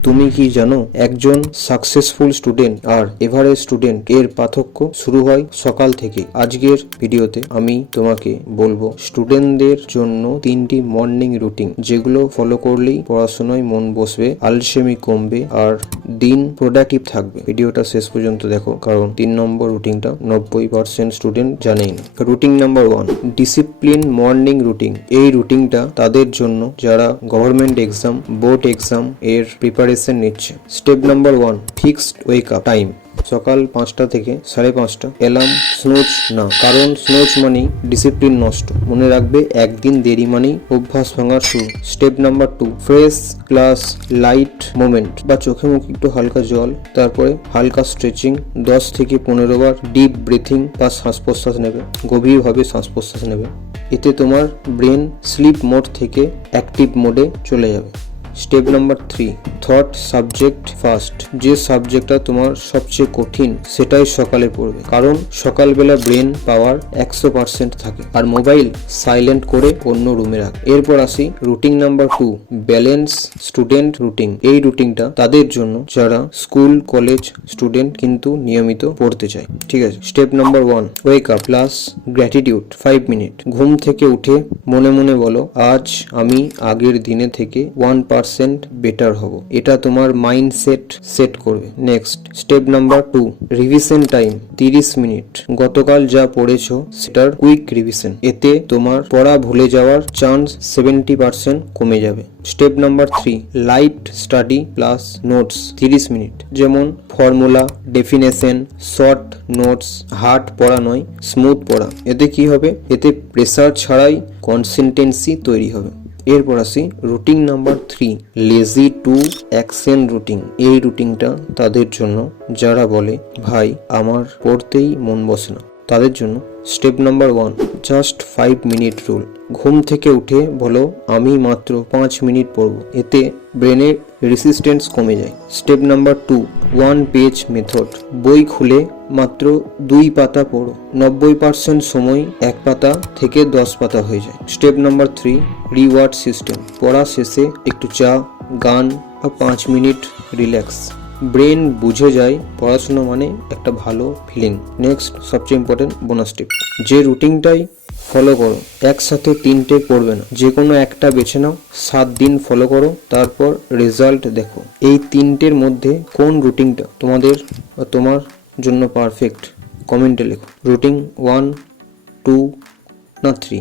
তুমি কি জানো, একজন সাকসেসফুল স্টুডেন্ট আর এভারেজ স্টুডেন্ট এর পার্থক্য শুরু হয় সকাল থেকে। আজকের ভিডিওতে আমি তোমাকে বলব স্টুডেন্টদের জন্য তিনটি মর্নিং রুটিন যেগুলো ফলো করলেই পড়াশোনায় মন বসবে আলসেমি কমবে আর দিন প্রোডাক্টিভ থাকবে। ভিডিওটা শেষ পর্যন্ত দেখো, কারণ তিন নম্বর রুটিনটা নব্বই পার্সেন্ট স্টুডেন্ট জানেই না। Routine number one discipline morning routine এই রুটিনটা তাদের জন্য যারা গভর্নমেন্ট এক্সাম বোর্ড এক্সাম এর প্রিপারেশন নিচ্ছে। Step number one fixed wake up time সকাল পাঁচটা থেকে সাড়ে পাঁচটা। অ্যালার্ম স্নোচ না, কারণ স্নোচ মানেই ডিসিপ্লিন নষ্ট। মনে রাখবে, একদিন দেরি মানেই অভ্যাস ভাঙার শুরু। Step number two, fresh, class, light moment বা চোখে মুখে একটু হালকা জল, তারপরে হালকা স্ট্রেচিং, দশ থেকে পনেরো বার ডিপ ব্রিথিং বা শ্বাস প্রশ্বাস নেবে। গভীরভাবে শ্বাস প্রশ্বাস নেবে। এতে তোমার ব্রেন স্লিপ মোড থেকে অ্যাক্টিভ মোডে চলে যাবে। Step number three thought subject first যে সাবজেক্টটা তোমার সবচেয়ে কঠিন, সেটাই সকালে পড়বে। কারণ সকালবেলা ব্রেন পাওয়ার একশো পার্সেন্ট থাকে। আর মোবাইল সাইলেন্ট করে অন্য রুমে রাখ। এরপর আসি routine number two balance student routine এই রুটিনটা তাদের জন্য যারা স্কুল কলেজ স্টুডেন্ট কিন্তু নিয়মিত পড়তে চায়। ঠিক আছে? Step number one wake up plus gratitude five minute ঘুম থেকে উঠে মনে মনে বলো, আজ আমি আগের দিনে থেকে ওয়ান পার্সেন্ট বেটার হব। এটা তোমার মাইন্ডসেট সেট করবে। Next step number two revision time তিরিশ মিনিট গতকাল যা পড়েছো, সেটার কুইক রিভিশন এতে তোমার পড়া ভুলে যাওয়ার চান্স সেভেন্টি পার্সেন্ট কমে যাবে। Step number three light study plus notes তিরিশ মিনিট যেমন formula definition short notes hard পড়া নয় স্মুথ পড়া। এতে কি হবে? এতে প্রেসার ছাড়াই কনসিস্টেন্সি তৈরি হবে। এরপর আসি routine number three lazy to action routine এই রুটিনটা তাদের জন্য, যারা বলে, ভাই, আমার পড়তেই মন বসে না। তাদের জন্য step number one just five minute rule ঘুম থেকে উঠে বলো, আমি মাত্র পাঁচ মিনিট পড়ব। এতে ব্রেনের রেসিস্ট্যান্স কমে যায়। Step number two one page method বই খুলে মাত্র দুই পাতা পড়ো। নব্বই পার্সেন্ট সময় এক পাতা থেকে দশ পাতা হয়ে যায়। Step number three reward system পড়া শেষে একটু চা, গান বা পাঁচ মিনিট রিল্যাক্স ব্রেন বুঝে যায় পড়াশোনা মানে একটা ভালো ফিলিং নেক্সট সবচেয়ে ইম্পর্টেন্ট বোনাস টিপ যে রুটিনটাই ফলো করো। একসাথে তিনটে পড়বে না। যে কোনো একটা বেছে নাও, সাত দিন ফলো করো, তারপর রেজাল্ট দেখো। এই তিনটের মধ্যে কোন রুটিনটা তোমাদের তোমার জন্য পারফেক্ট কমেন্টে লেখো। রুটিন ওয়ান টু না থ্রি